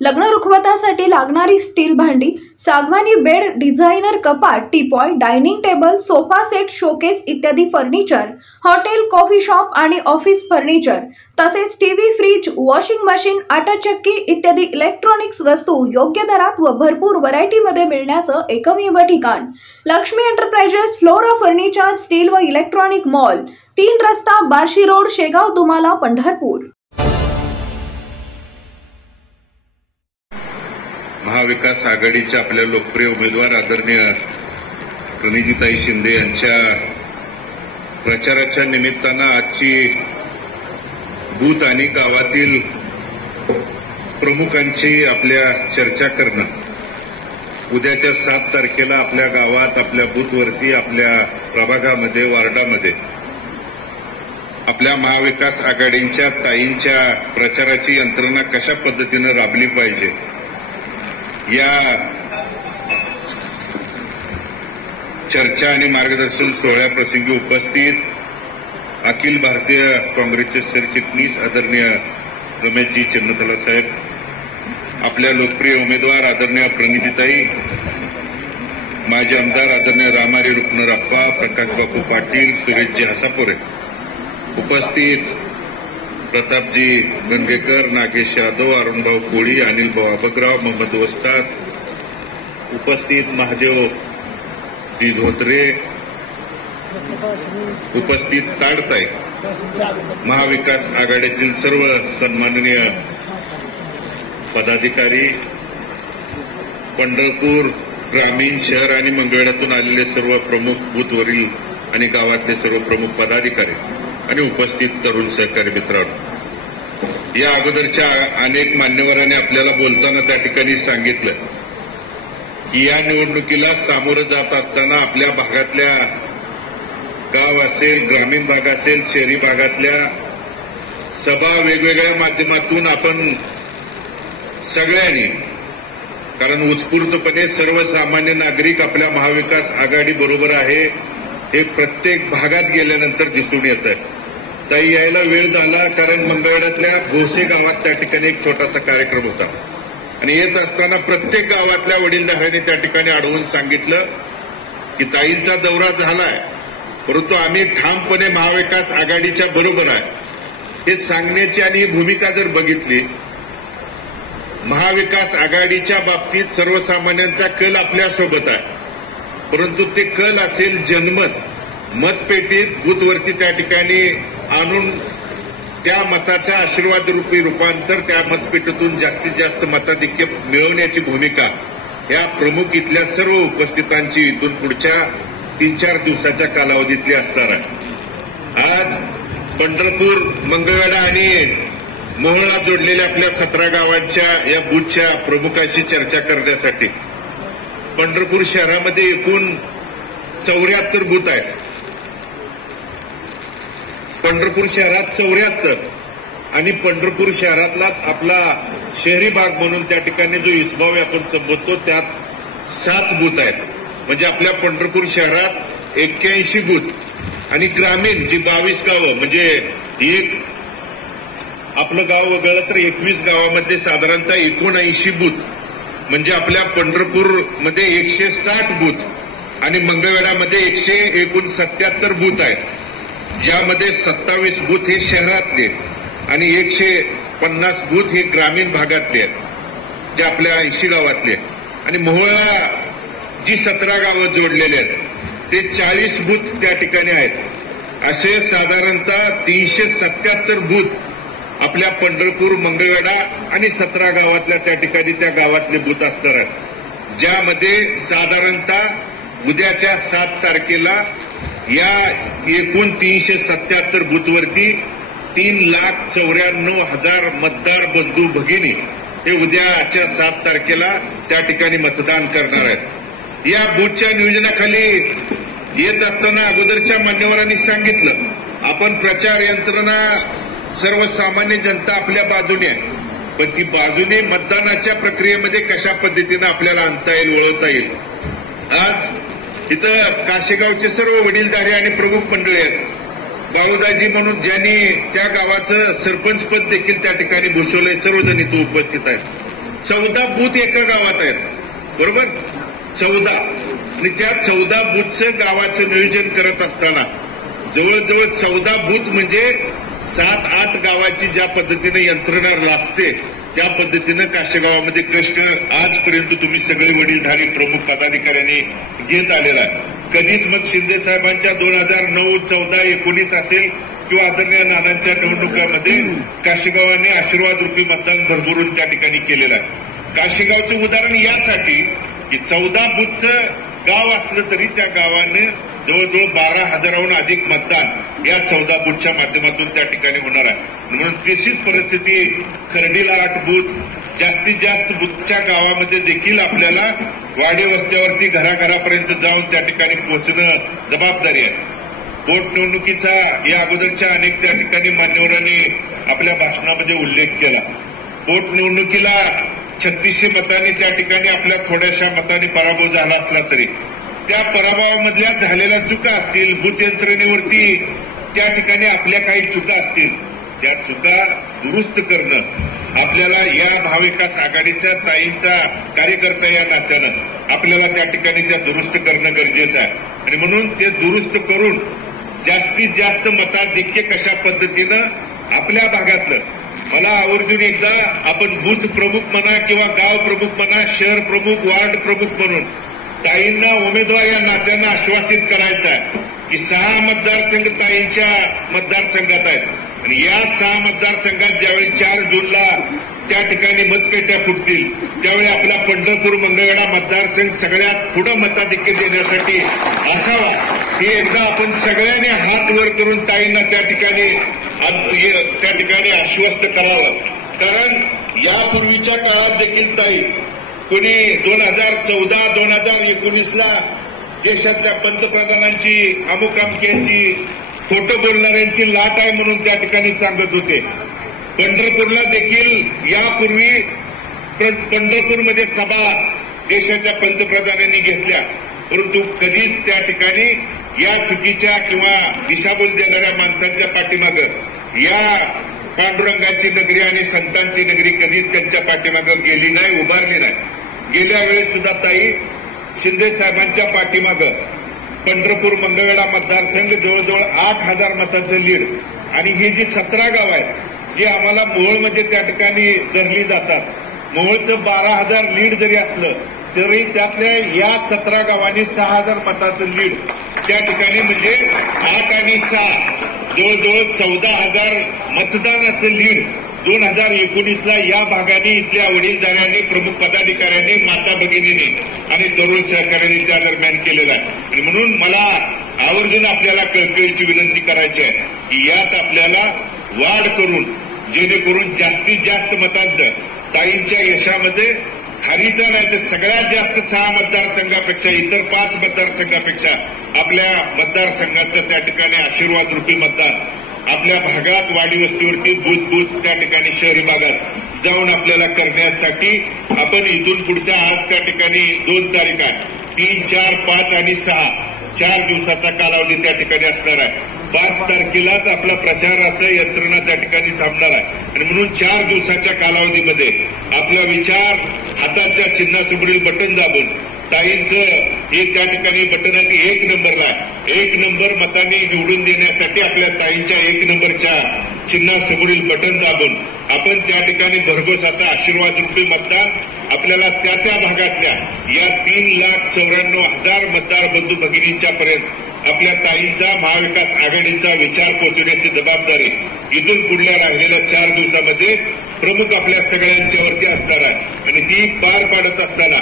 लग्न रुखवतासाठी लागणारी स्टील भांडी, सागवानी बेड, डिझायनर कपाट, teapoy, dining table, sofa set, showcase इत्यादी फर्निचर, हॉटेल, कॉफी शॉप आणि ऑफिस फर्निचर तसेच टीव्ही, फ्रीज, वॉशिंग मशीन, आटा चक्की इत्यादी इलेक्ट्रॉनिक्स वस्तू योग्य दरात व भरपूर व्हरायटीमध्ये मिळण्याचं एकमेव ठिकाण Lakshmi enterprises flora furniture steel व इलेक्ट्रॉनिक मॉल, 3 रस्ता, बार्शी रोड, शेगाव, दुमाला, पंढरपूर। महाविकास आघाडीच्या आपल्या लोकप्रिय उमेदवार आदरणीय प्रणितीताई शिंदे यांच्या प्रचाराच्या निमित्तानं आजची बूथ आणि गावातील प्रमुखांची आपल्या चर्चा करणं, उद्याच्या 7 तारखेला आपल्या गावात, आपल्या बूथवरती, आपल्या प्रभागामध्ये, वार्डामध्ये आपल्या महाविकास आघाडीच्या ताईंच्या प्रचाराची यंत्रणा कशा पद्धतीनं राबली पाहिजे या चर्चा आणि मार्गदर्शन सोहळ्याप्रसंगी उपस्थित अखिल भारतीय काँग्रेसचे सरचिटणीस आदरणीय रमेशजी चिन्नतला साहेब, आपल्या लोकप्रिय उमेदवार आदरणीय प्रणितीताई, माजी आमदार आदरणीय रामारी रुपनरप्पा, प्रकाशबापू पाटील, सुरेशजी हसापुरे, उपस्थित प्रतापजी गंगेकर, नागेश यादव, अरुणभाऊ कोळी, अनिलभाऊ आबकराव, मोहम्मद वस्ताद, उपस्थित महादेव जी धोत्रे, उपस्थित ताडताई, महाविकास आघाडीतील सर्व सन्माननीय पदाधिकारी, पंढरपूर ग्रामीण, शहर आणि मंगळवेढ्यातून आलेले सर्व प्रमुख बूथवरील आणि गावातले सर्व प्रमुख पदाधिकारी आणि उपस्थित तरुण सहकारी मित्रांनो, या अगोदरच्या अनेक मान्यवरांनी आपल्याला बोलताना त्या ठिकाणी सांगितलं की या निवडणुकीला सामोरं जात असताना आपल्या भागातल्या, गाव असेल, ग्रामीण भाग असेल, शहरी भागातल्या सभा वेगवेगळ्या माध्यमातून आपण सगळ्यांनी, कारण उत्स्फूर्तपणे सर्वसामान्य नागरिक आपल्या महाविकास आघाडी बरोबर आहे हे प्रत्येक भागात गेल्यानंतर दिसून येतं। ताई यायला वेळ झाला कारण मंगळवेढ्यातल्या भोसे गावात त्या ठिकाणी एक छोटासा कार्यक्रम होता आणि येत असताना प्रत्येक गावातल्या वडीलधाऱ्यांनी त्या ठिकाणी अडवून सांगितलं की ताईंचा दौरा झालाय, परंतु आम्ही ठामपणे महाविकास आघाडीच्या बरोबर आहे हे सांगण्याची आणि ही भूमिका जर बघितली, महाविकास आघाडीच्या बाबतीत सर्वसामान्यांचा कल आपल्यासोबत आहे, परंतु ते कल असेल जनमत, मतपेटीत बूथवरती त्या ठिकाणी आणून त्या मताच्या आशीर्वाद रूपी रूपांतर त्या मतपेटीतून जास्तीत जास्त मताधिक्य मिळवण्याची भूमिका या प्रमुख इथल्या सर्व उपस्थितांची इथून पुढच्या 3-4 दिवसाच्या कालावधीतली असणार आहे। आज पंढरपूर, मंगळवेढा आणि मोहोळला जोडलेल्या आपल्या 17 गावांच्या या बूथच्या प्रमुखांशी चर्चा करण्यासाठी पंढरपूर शहरामध्ये एकूण 74 बूथ आहेत। पंढरपूर शहरात 74 आणि पंढरपूर शहरातलाच आपला शहरी भाग म्हणून त्या ठिकाणी जो इसबाव आपण संबोधतो त्यात 7 बूथ आहेत। म्हणजे आपल्या पंढरपूर शहरात 81 बूथ आणि ग्रामीण जी 22 गावं, म्हणजे एक आपलं गाव वगळलं तर 21 गावामध्ये साधारणतः 79 बूथ, म्हणजे आपल्या पंढरपूरमध्ये 160 बूथ आणि मंगळवेढ्यामध्ये 177 बूथ आहेत, ज्यामध्ये 27 बूथ हे शहरातले आणि 150 बूथ हे ग्रामीण भागातले आहेत, जे आपल्या 80 गावातले, आणि मोहोळा जी 17 गावं जोडलेले आहेत ते 40 बूथ त्या ठिकाणी आहेत। असे साधारणतः 377 बूथ आपल्या पंढरपूर, मंगळवेढा आणि 17 गावातल्या त्या ठिकाणी त्या गावातले बूथ असणार आहेत, ज्यामध्ये साधारणतः उद्याच्या 7 तारखेला या एकूण 377 बूथवरती 3,94,000 मतदार बंधू भगिनी हे उद्याच्या 7 तारखेला त्या ठिकाणी मतदान करणार आहेत। या बूथच्या नियोजनाखाली येत असताना अगोदरच्या मान्यवरांनी सांगितलं, आपण प्रचार यंत्रणा सर्वसामान्य जनता आपल्या बाजूने आहे, पण ती बाजूने मतदानाच्या प्रक्रियेमध्ये कशा पद्धतीनं आपल्याला आणता येईल, वळवता येईल। आज इथं काशेगावचे सर्व वडीलधारे आणि प्रमुख मंडळी आहेत, गावदाजी म्हणून ज्यांनी त्या गावाचं सरपंच पद देखील त्या ठिकाणी भूषवलंय, सर्वजण इथं उपस्थित आहेत। 14 बूथ एका गावात आहेत, बरोबर? 14 आणि त्या 14 बूथचं गावाचं नियोजन करत असताना जवळजवळ 14 बूथ म्हणजे 7-8 गावाची ज्या पद्धतीने यंत्रणा लागते त्या पद्धतीनं काशेगावामध्ये कष्ट आजपर्यंत तुम्ही सगळे वडीलधारी प्रमुख पदाधिकाऱ्यांनी घेत आलेला आहे. कधीच मग शिंदे साहेबांच्या 2009, 14, 19 असेल किंवा आदरणीय नानांच्या निवडणुकामध्ये काशेगावाने आशीर्वाद रूपी मतदान भरभरून त्या ठिकाणी केलेलं आहे. काशेगावचं उदाहरण यासाठी की 14 बूथचं गाव असलं तरी त्या गावाने जवळजवळ 12,000हून अधिक मतदान या 14 बूथच्या माध्यमातून त्या ठिकाणी होणार आहे. म्हणून तशीच परिस्थिती खर्डीला 8 बूथ, जास्तीत जास्त बूथच्या गावामध्ये देखील आपल्याला वाडी वस्त्यावरती घराघरापर्यंत जाऊन त्या ठिकाणी पोहोचणं जबाबदारी आहे. पोटनिवडणुकीचा या अगोदरच्या अनेक त्या ठिकाणी मान्यवरांनी आपल्या भाषणामध्ये उल्लेख केला. पोटनिवडणुकीला 3600 मतांनी त्या ठिकाणी आपल्या थोड्याशा मतांनी पराभव झाला असला तरी त्या पराभवामधल्या झालेल्या चुका असतील, बूथ यंत्रणेवरती त्या ठिकाणी आपल्या काही चुका असतील, त्या चुका दुरुस्त करणं आपल्याला या महाविकास आघाडीच्या ताईंचा कार्यकर्ता या नात्यानं आपल्याला त्या ठिकाणी त्या दुरुस्त करणं गरजेचं आहे. आणि म्हणून ते दुरुस्त करून जास्तीत जास्त मताधिक्य कशा पद्धतीनं आपल्या भागातलं, मला आवर्जून एकदा आपण बूथ प्रमुख म्हणा किंवा गाव प्रमुख म्हणा, शहर प्रमुख, वार्ड प्रमुख म्हणून ताईंना उमेदवार या नात्यानं आश्वासित करायचं आहे की 6 मतदारसंघ ताईंच्या मतदारसंघात आहेत आणि या 6 मतदारसंघात ज्यावेळी 4 जूनला त्या ठिकाणी मतपेट्या फुटतील त्यावेळी आपला पंढरपूर मंगळवेढा मतदारसंघ सगळ्यात पुढं मताधिक्य देण्यासाठी असावा हे एकदा आपण सगळ्यांनी हात वर करून ताईंना त्या ठिकाणी आश्वस्त करावं. कारण यापूर्वीच्या काळात देखील ताई कोणी 2014, 2019ला देशातल्या पंतप्रधानांची, अमुक अमक्यांची, खोटं बोलणाऱ्यांची लाट आहे म्हणून त्या ठिकाणी सांगत होते. पंढरपूरला देखील यापूर्वी पंढरपूरमध्ये सभा देशाच्या पंतप्रधानांनी घेतल्या, परंतु कधीच त्या ठिकाणी या चुकीच्या किंवा दिशाभूल देणाऱ्या माणसांच्या पाठीमागं या पांडुरंगाची नगरी आणि संतांची नगरी कधीच त्यांच्या पाठीमागं गेली नाही, उभारली नाही. गेल्या वेळेस सुद्धा ताई शिंदे साहेबांच्या पाठीमागं पंढरपूर मंगळवेढा मतदारसंघ जवळजवळ 8,000 मतांचं लीड आणि ही जी 17 गाव आहेत जी आम्हाला मोहोळमध्ये त्या ठिकाणी धरली जातात, मोहोळचं 12,000 लीड जरी असलं तरी त्यातल्या या 17 गावांनी 6,000 मतांचं लीड त्या ठिकाणी म्हणजे 8 आणि 6 जवळजवळ 14,000 मतदानाचं लीड 2019ला या भागाने इथल्या वडीलधाऱ्यांनी, प्रमुख पदाधिकाऱ्यांनी, माता भगिनींनी आणि तरुण सहकाऱ्यांनी त्या दरम्यान केलेला आहे. आणि म्हणून मला आवर्जून आपल्याला कळकळीची विनंती करायची आहे की यात आपल्याला वाढ करून जेणेकरून जास्तीत जास्त मतांचं ताईंच्या यशामध्ये हरीचा नाही तर सगळ्यात जास्त 6 मतदारसंघापेक्षा इतर 5 मतदारसंघापेक्षा आपल्या मतदारसंघाचं त्या ठिकाणी आशीर्वाद रूपी मतदान आपल्या भागात वाडी वस्तीवरती बूथ त्या ठिकाणी शहरी भागात जाऊन आपल्याला करण्यासाठी आपण इथून पुढच्या आज त्या ठिकाणी 2 तारीख आहे, 3, 4, 5 आणि 6 4 दिवसाचा कालावधी त्या ठिकाणी असणार आहे. 5 तारखेलाच आपला प्रचाराचा यंत्रणा त्या ठिकाणी थांबणार आहे आणि म्हणून 4 दिवसाच्या कालावधीमध्ये आपला विचार हाताच्या चिन्हासमोरील बटन दाबून ताईंचं हे त्या ठिकाणी बटन 1 नंबरला आहे, 1 नंबर मतांनी निवडून देण्यासाठी आपल्या ताईंच्या 1 नंबरच्या चिन्हासमोरील बटन दाबून आपण त्या ठिकाणी भरघोस असा आशीर्वाद रूपी मतदान आपल्याला त्या भागातल्या या 3,94,000 मतदार बंधू भगिनींच्या पर्यंत आपल्या ताईंचा महाविकास आघाडीचा विचार पोहोचवण्याची जबाबदारी इथून पुढल्या राहिलेल्या 4 दिवसामध्ये प्रमुख आपल्या सगळ्यांच्यावरती असणार आहे आणि ती पार पाडत असताना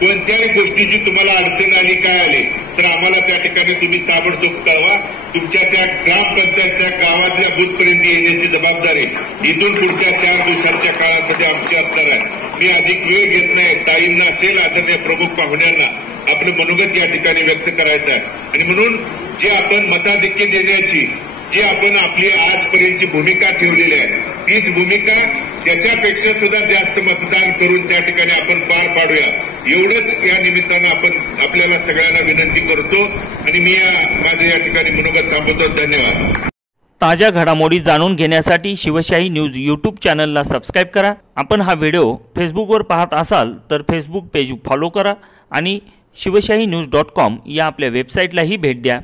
कोणत्याही गोष्टीची तुम्हाला अडचण आली काय आली तर आम्हाला त्या ठिकाणी तुम्ही ताबडतोब कळवा. तुमच्या त्या ग्रामपंचायतच्या गावातल्या बूथपर्यंत येण्याची जबाबदारी इथून पुढच्या 4 दिवसांच्या काळामध्ये आमची असणार आहे. मी अधिक वेळ घेत नाही. ताईंना असेल आदरणीय प्रमुख पाहुण्यांना आपलं मनोगत या ठिकाणी व्यक्त करायचं आहे आणि म्हणून जे आपण मताधिक्य देण्याची जी आपण आपली आजपर्यंतची भूमिका ठेवलेली आहे तीच भूमिका त्याच्यापेक्षा सुद्धा जास्त मतदान करून त्या ठिकाणी आपण पार पाडूया एवढंच या निमित्तानं आपण आपल्याला सगळ्यांना विनंती करतो आणि मी माझं या ठिकाणी मनोगत थांबवतो. धन्यवाद. ताज्या घडामोडी जाणून घेण्यासाठी शिवशाही न्यूज यूट्यूब चॅनलला सबस्क्राईब करा। आपण हा व्हिडिओ फेसबुकवर पाहत असाल तर फेसबुक पेज फॉलो करा आणि शिवशाही news.com या आपल्या वेबसाईटलाही भेट द्या।